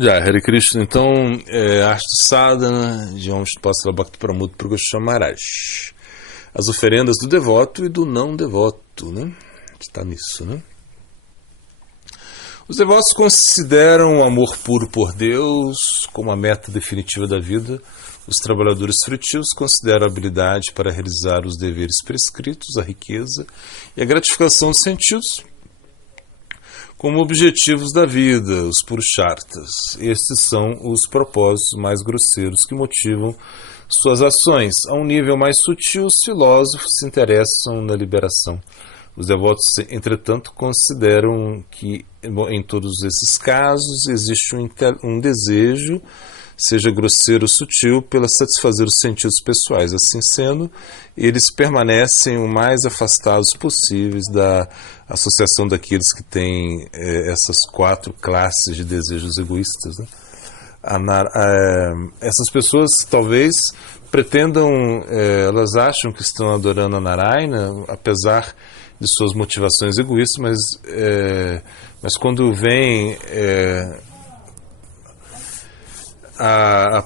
Já, Hare Krishna, então, arte sadhana, de Om Shasttra Bhakti Pramud Purgosha Maharaj. As oferendas do devoto e do não devoto, né? Está nisso, né? Os devotos consideram o amor puro por Deus como a meta definitiva da vida. Os trabalhadores frutivos consideram a habilidade para realizar os deveres prescritos, a riqueza e a gratificação dos sentidos como objetivos da vida, os purusharthas. Estes são os propósitos mais grosseiros que motivam suas ações. A um nível mais sutil, os filósofos se interessam na liberação. Os devotos, entretanto, consideram que, em todos esses casos, existe um desejo, seja grosseiro ou sutil, pela satisfazer os sentidos pessoais. Assim sendo, eles permanecem o mais afastados possíveis da associação daqueles que têm essas quatro classes de desejos egoístas, né? Essas pessoas talvez pretendam, elas acham que estão adorando a Narayana, apesar de suas motivações egoístas, mas quando vem a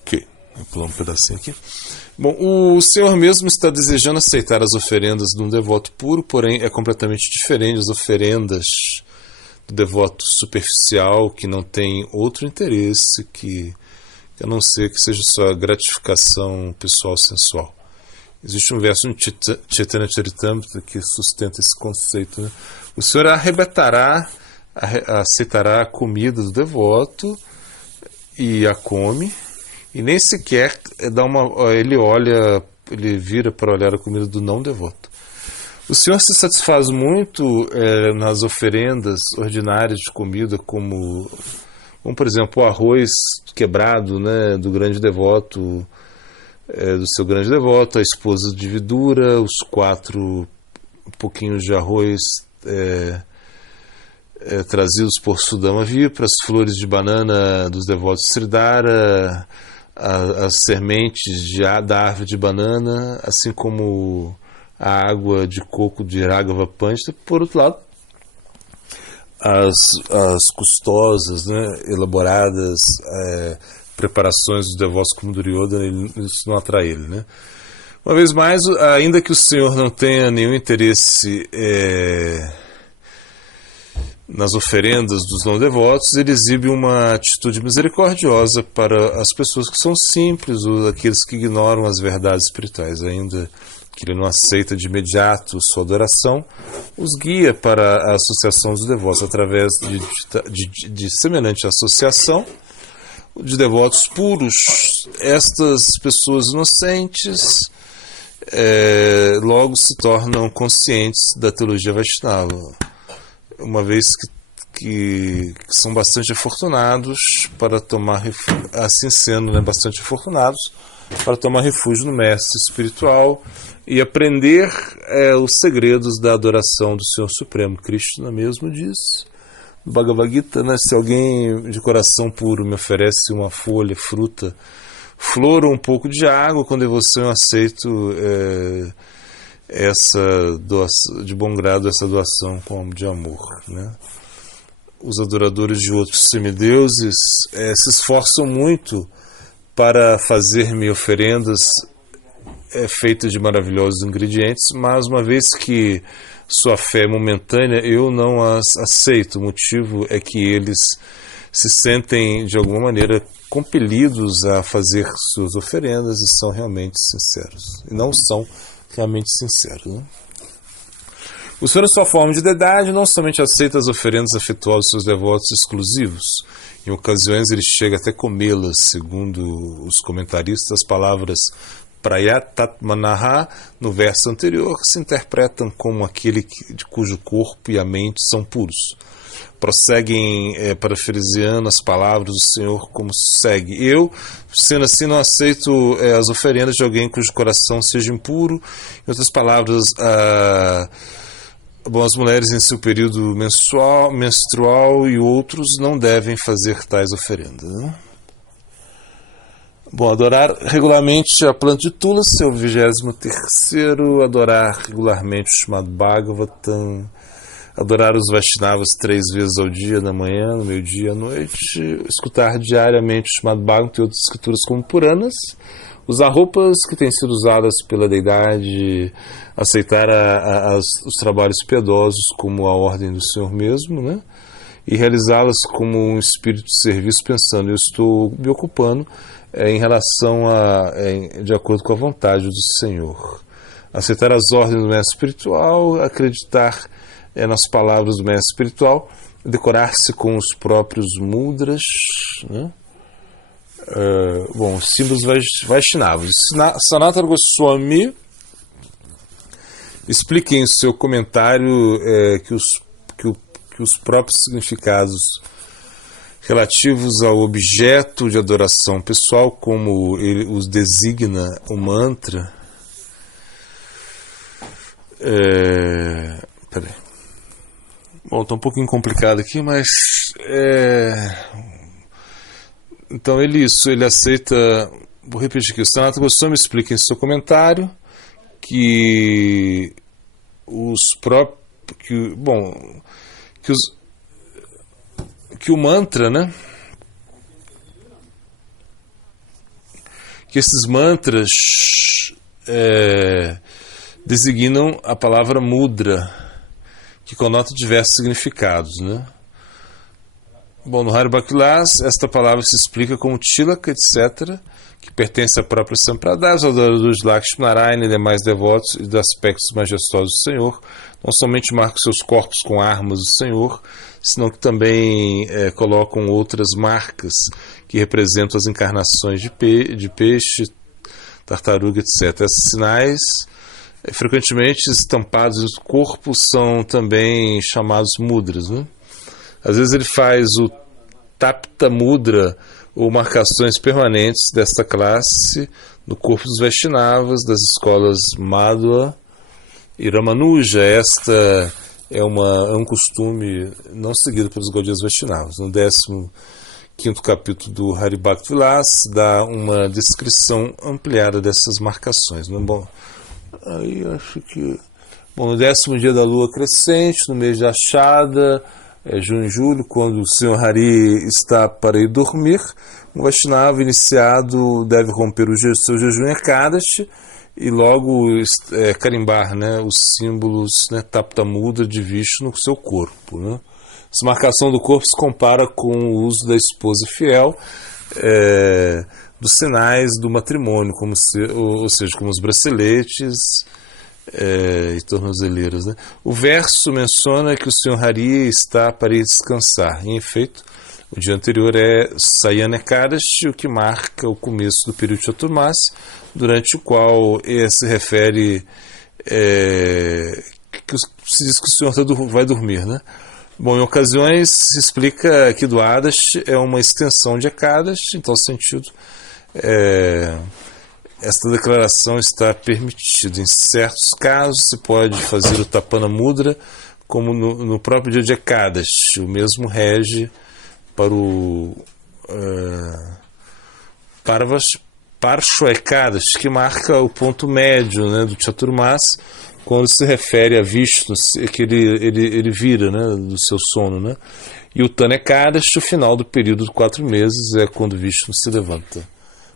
ok, vou pular um pedacinho aqui. Bom, o Senhor mesmo está desejando aceitar as oferendas de um devoto puro, porém é completamente diferente das oferendas do devoto superficial, que não tem outro interesse a não ser que seja só a gratificação pessoal sensual. Existe um verso no Chaitanya Charitamrita que sustenta esse conceito, né? O Senhor aceitará a comida do devoto e a come, e nem sequer ele vira para olhar a comida do não devoto. O Senhor se satisfaz muito nas oferendas ordinárias de comida, como por exemplo o arroz quebrado, né, do grande devoto, do seu grande devoto, a esposa de Vidura, os 4 pouquinhos de arroz trazidos por Sudama Vipra, as flores de banana dos devotos de Sridhara, as sementes da árvore de banana, assim como a água de coco de Raghava Pandita. Por outro lado, as custosas, né, elaboradas preparações dos devotos como Duryodhana, isso não atrai ele, né? Uma vez mais, ainda que o Senhor não tenha nenhum interesse nas oferendas dos não-devotos, ele exibe uma atitude misericordiosa para as pessoas que são simples ou aqueles que ignoram as verdades espirituais. Ainda que ele não aceita de imediato sua adoração, os guia para a associação dos devotos através de semelhante associação de devotos puros. Estas pessoas inocentes logo se tornam conscientes da teologia Vaishnava, uma vez que são bastante afortunados para tomar refúgio, assim sendo, né, bastante afortunados para tomar refúgio no mestre espiritual e aprender os segredos da adoração do Senhor Supremo. Krishna mesmo diz no Bhagavad Gita, né, se alguém de coração puro me oferece uma folha, fruta, flor ou um pouco de água, com devoção eu aceito essa doação, de bom grado, essa doação de amor, né? Os adoradores de outros semideuses se esforçam muito para fazer-me oferendas feitas de maravilhosos ingredientes, mas uma vez que sua fé é momentânea, eu não as aceito. O motivo é que eles se sentem de alguma maneira compelidos a fazer suas oferendas e são realmente sinceros, e não são realmente sinceros, né? O Senhor, em sua forma de deidade, não somente aceita as oferendas afetuosas dos seus devotos exclusivos. Em ocasiões ele chega até comê-las. Segundo os comentaristas, as palavras Prayatatmanaha no verso anterior se interpretam como aquele cujo corpo e a mente são puros. Prosseguem parafraseando as palavras do Senhor como segue: eu, sendo assim, não aceito as oferendas de alguém cujo coração seja impuro. Em outras palavras, as mulheres em seu período menstrual e outros não devem fazer tais oferendas, né? Bom, adorar regularmente a planta de Tulasi é o 23º, adorar regularmente o Srimad Bhagavatam, adorar os Vaishnavas 3 vezes ao dia, na manhã, no meio-dia, à noite, escutar diariamente o Srimad Bhagavatam e outras escrituras como Puranas, usar roupas que têm sido usadas pela deidade, aceitar os trabalhos piedosos como a ordem do Senhor mesmo, né? E realizá-las como um espírito de serviço, pensando, eu estou me ocupando em relação de acordo com a vontade do Senhor. Aceitar as ordens do mestre espiritual, acreditar nas palavras do mestre espiritual, decorar-se com os próprios mudras, né? Os símbolos Vaishnavas. Sanatana Goswami explica em seu comentário que os próprios significados relativos ao objeto de adoração pessoal, como ele os designa o mantra. Peraí. Bom, está um pouquinho complicado aqui, mas então ele aceita. Vou repetir aqui. O Sanatana Goswami explica em seu comentário que que o mantra, né? Que esses mantras designam a palavra mudra, que conota diversos significados, né? Bom, no Hari Bhakti Vilas, esta palavra se explica como tilaka, etc., que pertence à própria Sampradaya, os adoradores de Lakshmi Narayana e demais devotos e dos aspectos majestosos do Senhor, não somente marcam seus corpos com armas do Senhor, senão que também colocam outras marcas que representam as encarnações de peixe, tartaruga, etc. Esses sinais, frequentemente estampados no corpo, são também chamados mudras, né? Às vezes ele faz o tapta mudra, ou marcações permanentes desta classe no corpo dos Vaishnavas, das escolas Madhva e Ramanuja. Esta é um costume não seguido pelos Gaudiyas Vaishnavas. No 15º capítulo do Hari Bhakti Vilas dá uma descrição ampliada dessas marcações, né? Bom, aí acho que... Bom, no 10º dia da lua crescente, no mês de Ashada, junho e julho, quando o Senhor Hari está para ir dormir, um Vaishnava iniciado deve romper o seu jejum Ekadashi e logo carimbar, né, os símbolos, né, Tapta Mudra de Vishnu no seu corpo, né? Essa marcação do corpo se compara com o uso da esposa fiel dos sinais do matrimônio, ou seja, como os braceletes e tornozeleiras, né? O verso menciona que o Senhor Hari está para ir descansar. Em efeito, o dia anterior é Sayana Ekadashi, o que marca o começo do período de Chaturmas, durante o qual se refere que se diz que o Senhor vai dormir, né? Bom, em ocasiões se explica que Dwadashi é uma extensão de Ekadashi, em tal sentido esta declaração está permitida. Em certos casos se pode fazer o Tapana Mudra como no próprio dia de Ekadashi. O mesmo rege para o Parshva Ekadashi, que marca o ponto médio, né, do Chaturmas, quando se refere a Vishnu, que ele vira, né, do seu sono, né? E o Tana Ekadashi, o final do período de 4 meses, é quando Vishnu se levanta.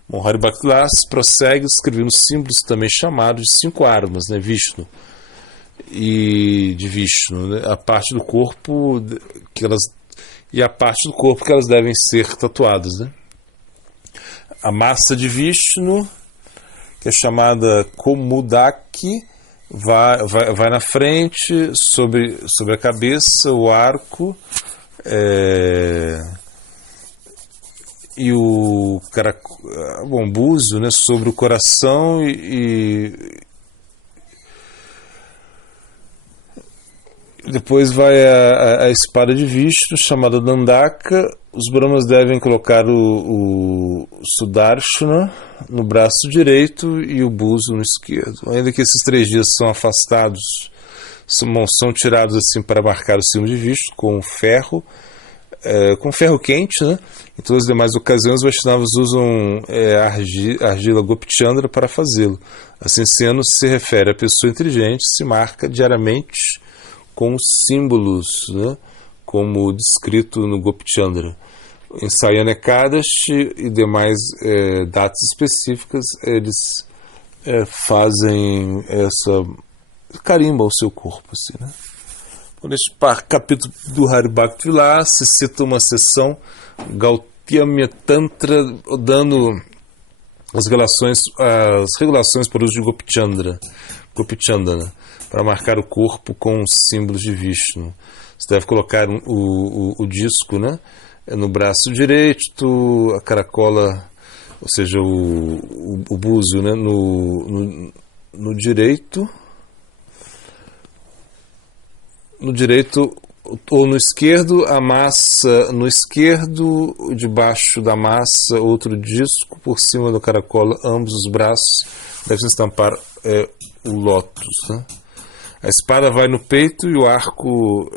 Bom, Hari Bhakti Vilas prossegue descrevendo símbolos também chamados de 5 armas, né, Vishnu, e de Vishnu, né, a parte do corpo que elas devem ser tatuadas, né? A massa de Vishnu, que é chamada Komudaki, vai na frente, sobre a cabeça, o arco, e o búzio, né, sobre o coração, e depois vai a espada de Vishnu, chamada Dandaka. Os Brahmas devem colocar o Sudarshana no braço direito e o búzio no esquerdo. Ainda que esses 3 dias são afastados, são tirados assim para marcar o símbolo de Vishnu com ferro quente, né? Em todas as demais ocasiões, os Vaishnavas usam argila Gopichandra para fazê-lo. Assim sendo, se refere a pessoa inteligente, se marca diariamente com os símbolos, né, como descrito no Gopi Chandra. Em Sayana Ekadashi e demais datas específicas, eles fazem carimbam o seu corpo, assim, né? Neste capítulo do Hari Bhakti Vilasa se cita uma sessão Gautamya Tantra dando as regulações para o uso de Gopi Chandana, para marcar o corpo com os símbolos de Vishnu. Você deve colocar o disco, né, no braço direito, a caracola, ou seja, o búzio, né, no direito ou no esquerdo, a massa no esquerdo, debaixo da massa, outro disco, por cima do caracola, ambos os braços devem estampar o lótus, né? A espada vai no peito e o arco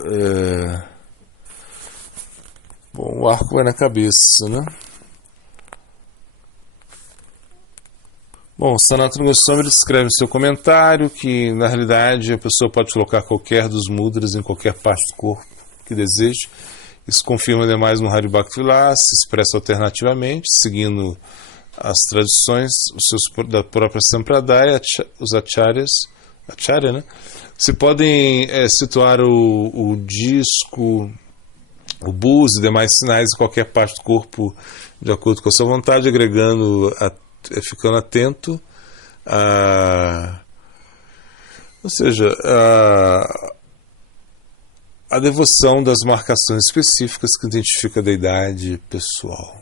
o arco vai na cabeça, né? Bom, Sanatana Goswami descreve em seu comentário que, na realidade, a pessoa pode colocar qualquer dos mudras em qualquer parte do corpo que deseje. Isso confirma demais no Hari Bhakti Vilasa, se expressa alternativamente, seguindo as tradições da própria Sampradaya, os acharyas, né? Se podem situar o disco, o búzio e demais sinais em qualquer parte do corpo de acordo com a sua vontade, agregando ficando atento ou seja, a devoção das marcações específicas que identificam a deidade pessoal.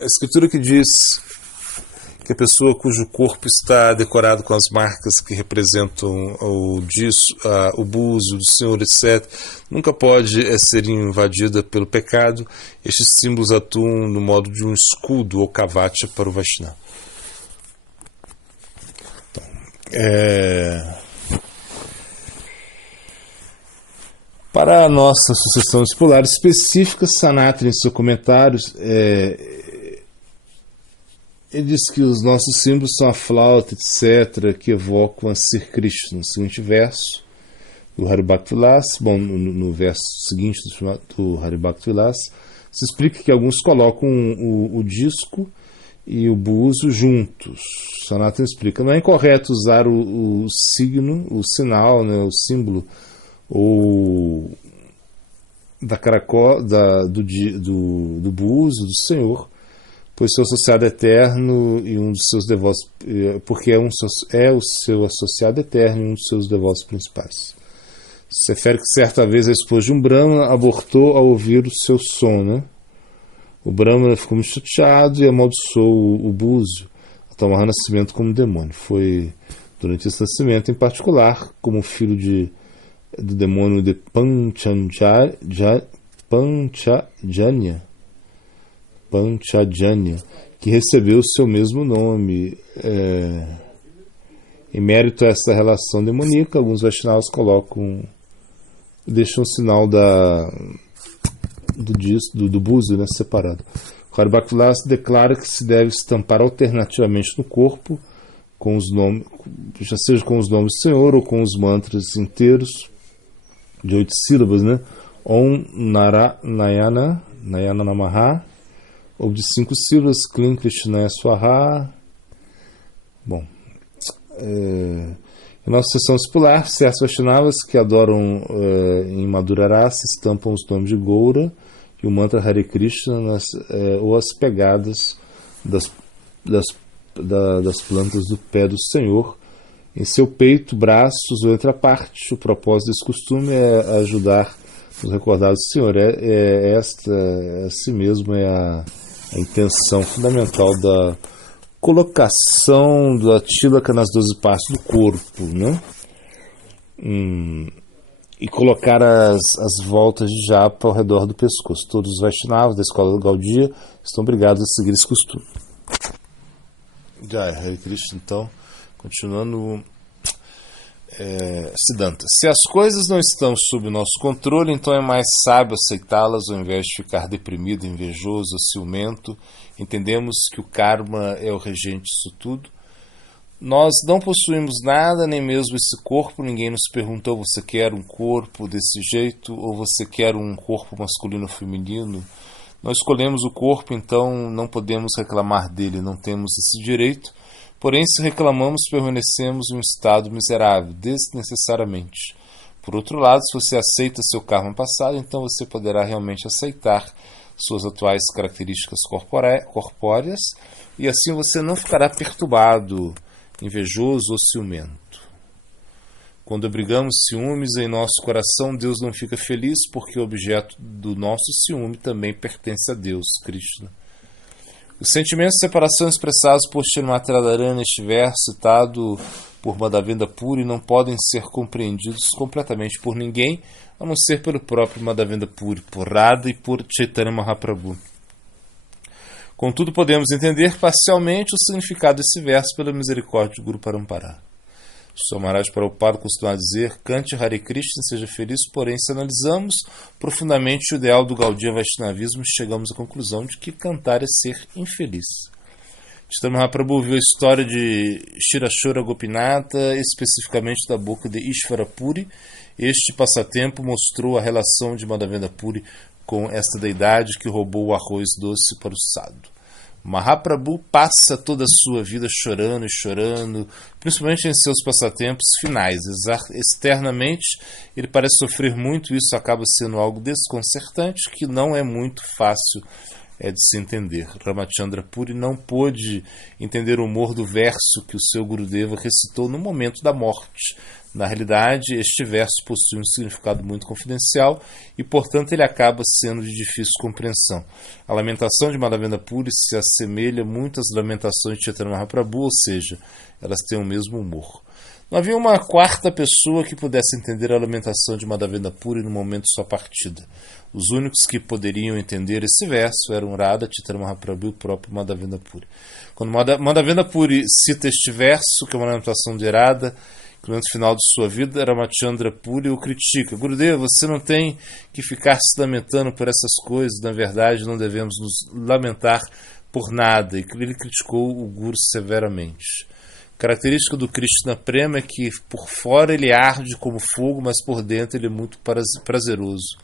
A escritura que diz que a pessoa cujo corpo está decorado com as marcas que representam o búzio do Senhor, etc., nunca pode ser invadida pelo pecado. Estes símbolos atuam no modo de um escudo ou kavacha para o Vaishnava. Então, para a nossa sucessão discipular específica, Sanatana, em seus comentários, ele diz que os nossos símbolos são a flauta, etc., que evocam a Sri Krishna. No seguinte verso do Hari Bhakti Vilasa, no verso seguinte do Hari Bhakti Vilasa, se explica que alguns colocam o disco e o búzio juntos. Sanatana explica, não é incorreto usar o signo, o sinal, né, o símbolo, ou da caracola, do búzio do Senhor, pois seu associado eterno e um dos seus devotos, porque é o seu associado eterno e um dos seus devotos principais. Se refere que certa vez a esposa de um Brahmana abortou ao ouvir o seu som, né? O Brahmana ficou muito chateado e amaldiçoou o búzio a tomar nascimento como demônio. Foi durante esse nascimento, em particular, como filho do demônio de Panchajanya, que recebeu o seu mesmo nome. Em mérito a essa relação demoníaca, alguns Vaishnavas deixam o sinal do búzio, né, separado. O Hari Bhakti Vilasa declara que se deve estampar alternativamente no corpo, com os nomes, já seja com os nomes do Senhor ou com os mantras inteiros de 8 sílabas, né? Om Nayana Namaha, ou de 5 sílabas, Klim Krishnaya Swaha. Bom, em nossa sessão discipular, certos Vaishnavas que adoram em Madhura Rasa estampam os nomes de Goura e o mantra Hare Krishna ou as pegadas das plantas do pé do Senhor em seu peito, braços ou outra parte. O propósito desse costume é ajudar os recordados do Senhor. Assim mesmo é a intenção fundamental da colocação da tilaka nas 12 partes do corpo, né? E colocar as voltas de japa ao redor do pescoço. Todos os Vaishnavas da escola do Gaudiya estão obrigados a seguir esse costume. Jai Hare Krishna, então, continuando. Siddhanta. Se as coisas não estão sob nosso controle, então é mais sábio aceitá-las ao invés de ficar deprimido, invejoso, ciumento. Entendemos que o karma é o regente disso tudo. Nós não possuímos nada, nem mesmo esse corpo. Ninguém nos perguntou: você quer um corpo desse jeito ou você quer um corpo masculino ou feminino? Nós escolhemos o corpo, então não podemos reclamar dele, não temos esse direito. Porém, se reclamamos, permanecemos em um estado miserável, desnecessariamente. Por outro lado, se você aceita seu karma passado, então você poderá realmente aceitar suas atuais características corpóreas, e assim você não ficará perturbado, invejoso ou ciumento. Quando abrigamos ciúmes em nosso coração, Deus não fica feliz, porque o objeto do nosso ciúme também pertence a Deus, Krishna. Os sentimentos de separação expressados por Srimati Radharani neste verso citado por Madhavendra Puri não podem ser compreendidos completamente por ninguém, a não ser pelo próprio Madhavendra Puri, por Radha e por Chaitanya Mahaprabhu. Contudo, podemos entender parcialmente o significado desse verso pela misericórdia de Guru Parampara. Samaraj Prabhupada costuma dizer: cante Hare Krishna, seja feliz. Porém, se analisamos profundamente o ideal do Gaudiya Vaishnavismo, chegamos à conclusão de que cantar é ser infeliz. Chaitanya Mahaprabhu viu a história de Shirashora Gopinatha, especificamente da boca de Ishvara Puri. Este passatempo mostrou a relação de Madhavendra Puri com esta deidade que roubou o arroz doce para o sado. Mahaprabhu passa toda a sua vida chorando e chorando, principalmente em seus passatempos finais. Externamente, ele parece sofrer muito, e isso acaba sendo algo desconcertante, que não é muito fácil de se entender. Ramachandra Puri não pôde entender o humor do verso que o seu Gurudeva recitou no momento da morte. Na realidade, este verso possui um significado muito confidencial e, portanto, ele acaba sendo de difícil compreensão. A lamentação de Madhavendra Puri se assemelha muito às lamentações de Chaitanya Mahaprabhu, ou seja, elas têm o mesmo humor. Não havia uma quarta pessoa que pudesse entender a lamentação de Madhavendra Puri no momento de sua partida. Os únicos que poderiam entender esse verso eram Radha, Chaitanya Mahaprabhu e o próprio Madhavendra Puri. Quando Madhavendra Puri cita este verso, que é uma lamentação de Radha, que no final de sua vida, Ramachandra Puri o critica: Gurudeva, você não tem que ficar se lamentando por essas coisas, na verdade não devemos nos lamentar por nada. E ele criticou o Guru severamente. A característica do Krishna Prema é que por fora ele arde como fogo, mas por dentro ele é muito prazeroso.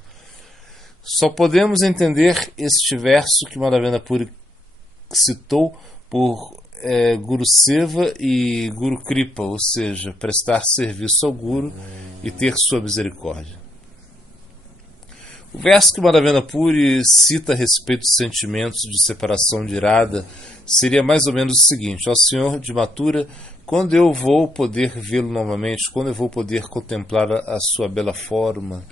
Só podemos entender este verso que Madhavendra Puri citou por Guru Seva e Guru Kripa, ou seja, prestar serviço ao Guru e ter sua misericórdia. O verso que Madhavendra Puri cita a respeito dos sentimentos de separação de Radha seria mais ou menos o seguinte: ó Senhor de Mathura, quando eu vou poder vê-lo novamente, quando eu vou poder contemplar a sua bela forma?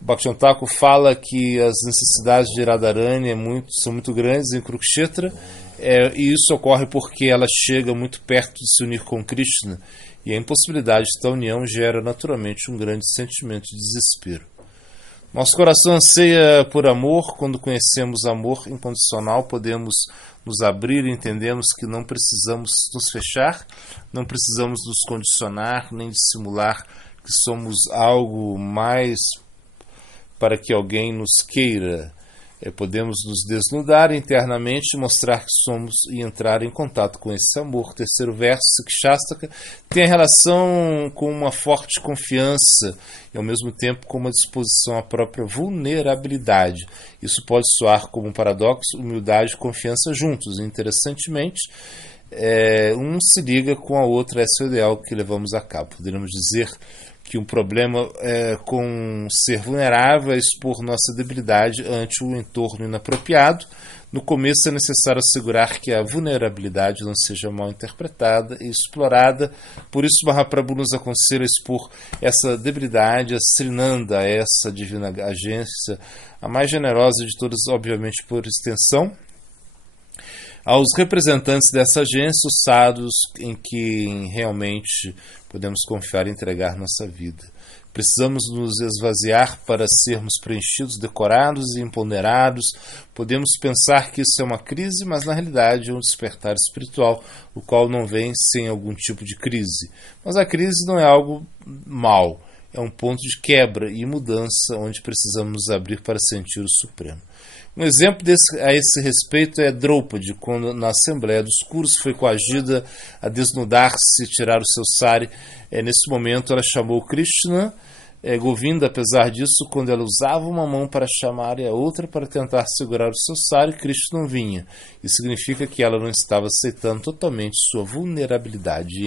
Bhaktivinoda Thakur fala que as necessidades de Radharani são muito grandes em Kurukshetra, e isso ocorre porque ela chega muito perto de se unir com Krishna, e a impossibilidade de tal união gera naturalmente um grande sentimento de desespero. Nosso coração anseia por amor. Quando conhecemos amor incondicional, podemos nos abrir e entendemos que não precisamos nos fechar, não precisamos nos condicionar, nem dissimular que somos algo mais para que alguém nos queira. Podemos nos desnudar internamente, mostrar que somos e entrar em contato com esse amor. O terceiro verso, Sikshastaka, tem a relação com uma forte confiança e ao mesmo tempo com uma disposição à própria vulnerabilidade. Isso pode soar como um paradoxo, humildade e confiança juntos. Interessantemente, um se liga com a outra, esse é o ideal que levamos a cabo. Poderíamos dizer que um problema com ser vulnerável é expor nossa debilidade ante o entorno inapropriado. No começo é necessário assegurar que a vulnerabilidade não seja mal interpretada e explorada. Por isso Mahaprabhu nos aconselha a expor essa debilidade a Srinanda, a essa divina agência, a mais generosa de todas, obviamente por extensão, aos representantes dessa agência, os sadhus em que realmente podemos confiar e entregar nossa vida. Precisamos nos esvaziar para sermos preenchidos, decorados e empoderados. Podemos pensar que isso é uma crise, mas na realidade é um despertar espiritual, o qual não vem sem algum tipo de crise. Mas a crise não é algo mau, é um ponto de quebra e mudança onde precisamos nos abrir para sentir o Supremo. Um exemplo a esse respeito é Draupadi, quando na Assembleia dos Kurus foi coagida a desnudar-se e tirar o seu sari. Nesse momento ela chamou Krishna, Govinda. Apesar disso, quando ela usava uma mão para chamar e a outra para tentar segurar o seu sari, Krishna não vinha. Isso significa que ela não estava aceitando totalmente sua vulnerabilidade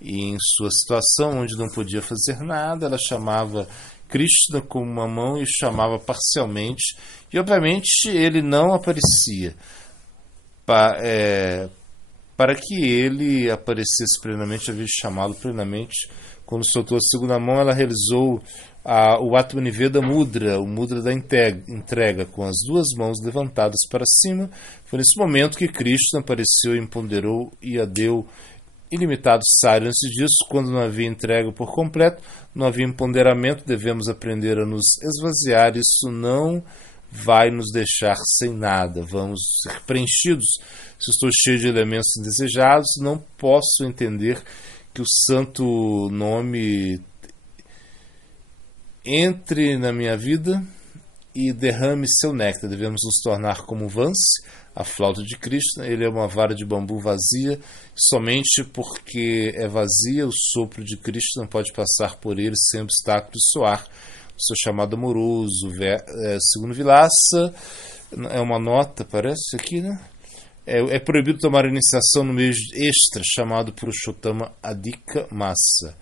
em sua situação, onde não podia fazer nada. Ela chamava Krishna com uma mão e chamava parcialmente, e obviamente ele não aparecia. Para que ele aparecesse plenamente, havia chamá-lo plenamente. Quando soltou a segunda mão, ela realizou o Atmaniveda Mudra, o Mudra da entrega, com as duas mãos levantadas para cima. Foi nesse momento que Krishna apareceu, empoderou e a deu ilimitado sari. Antes disso, quando não havia entrega por completo, não havia empoderamento. Devemos aprender a nos esvaziar. Isso não vai nos deixar sem nada. Vamos ser preenchidos. Se estou cheio de elementos indesejados, não posso entender que o santo nome entre na minha vida e derrame seu néctar. Devemos nos tornar como Vansi, a flauta de Krishna. Ele é uma vara de bambu vazia. Somente porque é vazia, o sopro de Krishna pode passar por ele sem obstáculo e soar o seu chamado amoroso. Segundo Vilasa, é uma nota, parece aqui, né? É proibido tomar iniciação no meio extra, chamado Purushottama Adhika Massa.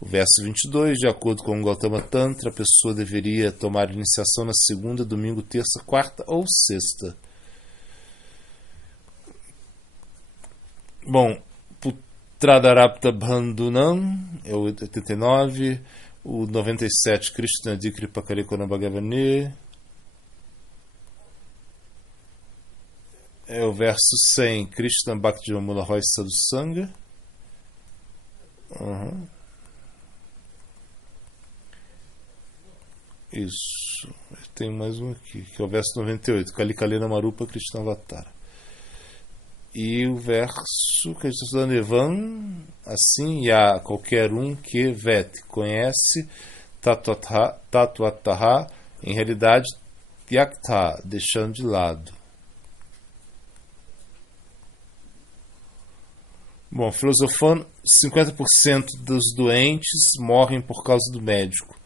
O verso 22, de acordo com o Gautama Tantra, a pessoa deveria tomar iniciação na segunda, domingo, terça, quarta ou sexta. Bom, Putradarapta Bandhunam é o 89, o 97, Krishna Dikripa Karikona Bhagavane. É o verso 100, Krishna Bhakti Vamula Roy Sadhusanga. Isso. Tem mais um aqui, que é o verso 98, Kalikalena Marupa Krishna Avatara. E o verso que a gente está estudando, Evan, assim, Ya, qualquer um que vete, conhece, Tatuataha, em realidade, Tyakta, deixando de lado. Bom, filosofando, 50% dos doentes morrem por causa do médico.